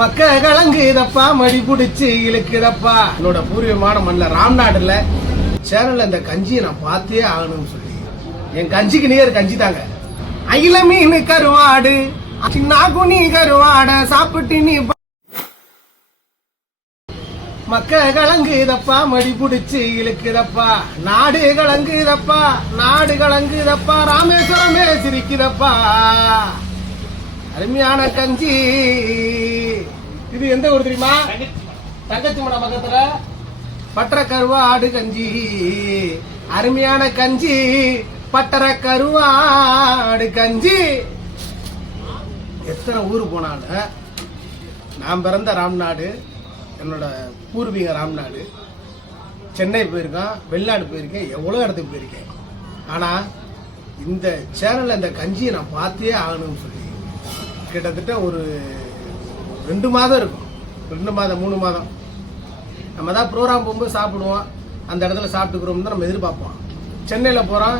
பக்க கலங்குதப்பா மடி புடிச்சு இழுக்குதப்பா. என்னோட பூர்வீகமான மண்ணில் ராம்நாடுல. சேனல்ல இந்த கஞ்சியை நான் பார்த்தே ஆகணும்னு சொல்லி. என் கஞ்சிக்கு நேர் கஞ்சி தாங்க. அகில மீன் கருவாடு சின்ன குனி கருவாட சாப்பிட்டு நீ பா- மக்க கலங்குதப்பா மடி புடிச்சு இழுக்குதப்பா. நாடு கலங்குதப்பா நாடு கலங்குதப்பா. ராமேஸ்வரமே சிரிக்குதப்பா. அருமையான கஞ்சி. இது எந்த ஊர் தெரியுமா? தங்கச்சி பக்கத்துல. பட்டர பட்டற கருவாடு கஞ்சி. அருமையான கஞ்சி. பட்டறை கருவா ஆடு கஞ்சி. எத்தனை ஊர் போனாலும் நான் பிறந்த ராம்நாடு என்னோட பூர்வீக ராம்நாடு. சென்னை போயிருக்கேன் வெளிநாடு போயிருக்கேன் எவ்வளோ இடத்துக்கு போயிருக்கேன். ஆனால் இந்த சேனலில் இந்த கஞ்சியை நான் பார்த்தே ஆகணும்னு சொல்லி கிட்டத்தட்ட ஒரு ரெண்டு மாதம் இருக்கும். ரெண்டு மாதம் மூணு மாதம். நம்ம தான் ப்ரோக்ராம் போகும்போது சாப்பிடுவோம். அந்த இடத்துல சாப்பிட்டுக்கிறோம் தான் நம்ம எதிர்பார்ப்போம். சென்னையில் போகிறோம்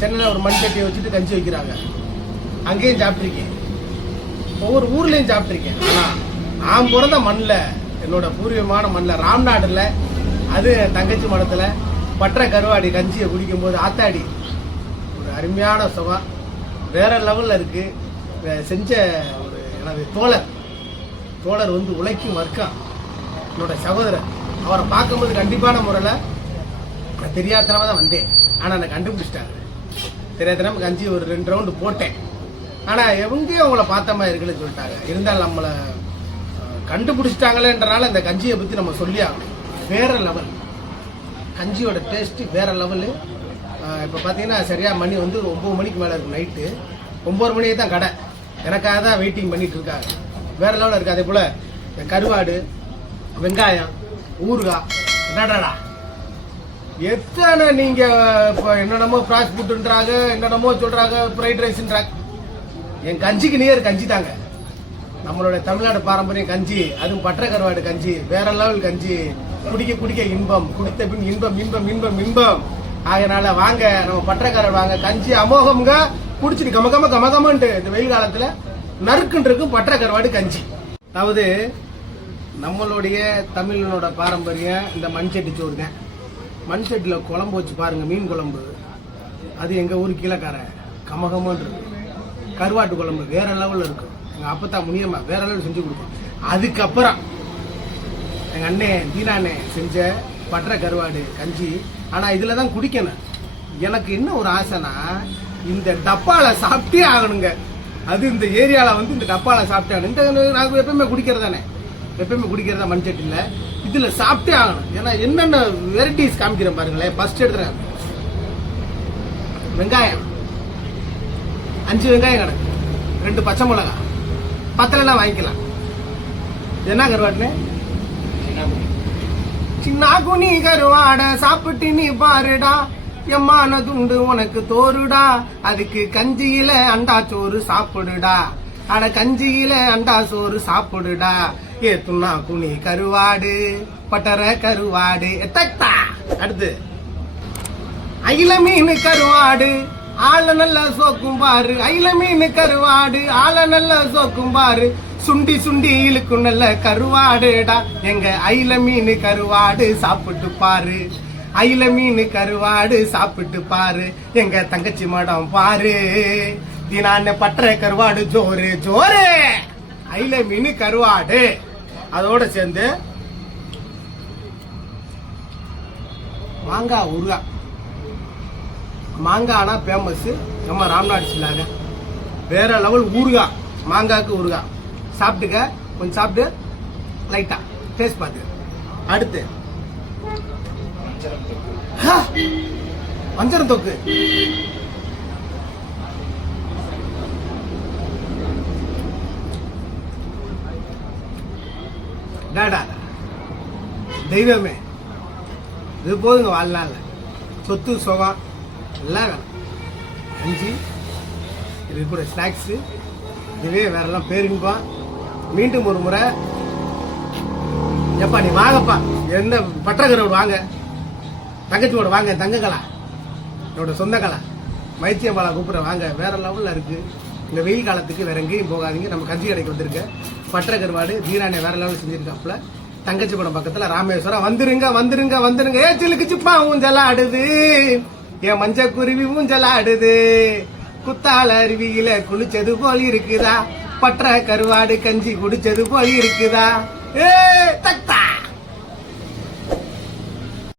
சென்னையில் ஒரு மண் சட்டியை வச்சுட்டு கஞ்சி வைக்கிறாங்க. அங்கேயும் சாப்பிட்ருக்கேன் ஒவ்வொரு ஊர்லேயும் சாப்பிட்ருக்கேன் ஆனால் நான் பிறந்த மண்ணில் என்னோட பூர்வீகமான மண்ணில் ராம்நாட்டில் அது தங்கச்சி மடத்தில் பற்ற கருவாடி கஞ்சியை குடிக்கும்போது ஆத்தாடி. ஒரு அருமையான சுகம் வேற லெவலில் இருக்குது செஞ்ச ஒரு எனது தோழர் தோழர் வந்து உழைக்கும் வர்க்கம். என்னோட சகோதரர். அவரை பார்க்கும்போது கண்டிப்பான முறையில் நான் தெரியாதனமா தான் வந்தேன். ஆனால் என்னை கண்டுபிடிச்சிட்டாங்க தெரியாதனமா கஞ்சி ஒரு ரெண்டு ரவுண்டு போட்டேன். ஆனால் எங்கேயும் அவங்கள பார்த்த மாதிரி இருக்குன்னு சொல்லிட்டாங்க இருந்தாலும் நம்மளை கண்டுபிடிச்சிட்டாங்களேன்றனால இந்த கஞ்சியை பற்றி நம்ம சொல்லி ஆகணும். வேற லெவல் கஞ்சியோட டேஸ்ட்டு வேற லெவலு இப்போ பார்த்தீங்கன்னா சரியாக மணி வந்து ஒம்பது மணிக்கு மேலே இருக்கும் நைட்டு ஒம்பது மணிக்கு தான் கடை. எனக்காக தான் வெயிட்டிங் பண்ணிகிட்டு இருக்காங்க. வேற லெவலில் இருக்குது அதே போல் இந்த கருவாடு வெங்காயம் ஊறுகாய் என்னடாடா? எத்தனை நீங்க இப்போ என்னென்னமோ ஃப்ராஸ் ஃபுட்டுன்றாங்க என்னென்னமோ சொல்றாங்க ஃப்ரைட் ரைஸ்ன்றாங்க என் கஞ்சிக்கு நியர் கஞ்சி தாங்க. நம்மளோட தமிழ்நாடு பாரம்பரிய கஞ்சி அதுவும் பற்ற கருவாடு கஞ்சி வேற லெவல் கஞ்சி. குடிக்க குடிக்க இன்பம் குடித்த பின் இன்பம் இன்பம் இன்பம் இன்பம். அதனால வாங்க நம்ம பற்றக்காரர் வாங்க. கஞ்சி அமோகம்ங்க குடிச்சிட்டு கம கம கம கமன்ட்டு. இந்த வெயில் காலத்துல நறுக்குன்றிருக்கும் இருக்கும் கருவாடு கஞ்சி. அதாவது நம்மளுடைய தமிழனோட பாரம்பரியம் இந்த மண் சட்டி சோறு தான் மண் சட்டியில் குழம்பு வச்சு பாருங்க மீன் குழம்பு. அது எங்கள் ஊர் கீழக்கார கமகமன்னு இருக்கும் கருவாட்டு குழம்பு வேற லெவலில் இருக்கும் எங்கள் அப்பத்தா முனியம்மா வேற லெவலில் செஞ்சு கொடுக்கும் அதுக்கப்புறம் எங்கள் அண்ணே தீனாண்ணே செஞ்ச பற்ற கருவாடு கஞ்சி. ஆனால் இதில் தான் குடிக்கணும். எனக்கு என்ன ஒரு ஆசைனா இந்த டப்பாவில் சாப்பிட்டே ஆகணுங்க. அது இந்த ஏரியால வந்து இந்த டப்பால சாப்பிட்டே ஆகணும் இந்த நாங்கள் எப்பவுமே குடிக்கிறதானே. எப்பவுமே குடிக்கிறதா மண் சட்டியில் இதுல சாப்பிட்டே ஆகணும். ஏன்னா என்னென்ன வெரைட்டிஸ் காமிக்கிறேன் பாருங்களேன் ஃபர்ஸ்ட் எடுத்துறேன். வெங்காயம். அஞ்சு வெங்காயம் கிடக்கு ரெண்டு பச்சை மிளகா. பத்தலைனா வாங்கிக்கலாம். என்ன கருவாட்டுன்னு சின்ன குனி கருவாட சாப்பிட்டு நீ பாருடா. எம்மான துண்டு உனக்கு தோறுடா. அதுக்கு கஞ்சியில அண்டா சோறு சாப்பிடுடா. அட கஞ்சியில அண்டா சோறு சாப்பிடுடா. ஏ துண்ணா குனி கருவாடு பட்டர கருவாடு. எத்தா அடுத்து. அயில மீன் கருவாடு ஆள நல்ல சோக்கும் பாரு. அயில மீன் கருவாடு ஆள நல்ல சோக்கும் பாரு. சுண்டி சுண்டி இழுக்கும் நல்ல கருவாடுடா. எங்க அயில மீன் கருவாடு சாப்பிட்டு பாரு. அயில மீன் கருவாடு சாப்பிட்டு பாரு. எங்க தங்கச்சி மடம் பாரு. தினான்னு பற்ற கருவாடு ஜோறு ஜோறு அயில மீன் கருவாடு. அதோட சேர்ந்து மாங்காய் ஊறுகாய். மாங்காய்னா ஃபேமஸ் நம்ம ராம்நாடு சில்லாங்க வேற லெவல் ஊறுகா மாங்காய்க்கு ஊறுகாய். சாப்பிட்டுக்க. கொஞ்சம் சாப்பிட்டு லைட்டா டேஸ்ட் பார்த்து அடுத்து. வஞ்சரம் தொக்கு. டாடா தெய்வமே இது போதுங்க வாழ்நாள் சொத்து சுகம் எல்லாம் வேணும். அஞ்சு இது கூட ஸ்நாக்ஸு இதுவே வேறெல்லாம் பேருங்கப்பா மீண்டும் ஒரு முறை. எப்பா நீ வாங்கப்பா. என்ன பட்டக்கரோடு வாங்க. தங்கச்சியோட வாங்க தங்கக்கலா என்னோட சொந்த கலா. மைத்தியம்பாலா கூப்பிட வாங்க. வேற லெவலில் இருக்கு. இந்த வெயில் காலத்துக்கு வேற எங்கேயும் போகாதீங்க. நம்ம கஞ்சி கடைக்கு வந்திருக்க. பற்ற கருவாடு வீராணை வேற லெவலில் செஞ்சிருக்காப்புல. தங்கச்சி படம் பக்கத்தில் ராமேஸ்வரம். வந்துருங்க வந்துருங்க வந்துருங்க. ஏ சிலுக்கு சிப்பா ஊஞ்சலா ஆடுது என் மஞ்ச குருவி ஊஞ்சலா ஆடுது குத்தால அருவியில குளிச்சது போல் இருக்குதா? பற்ற கருவாடு கஞ்சி குடிச்சது போல் இருக்குதா? ஏ தக்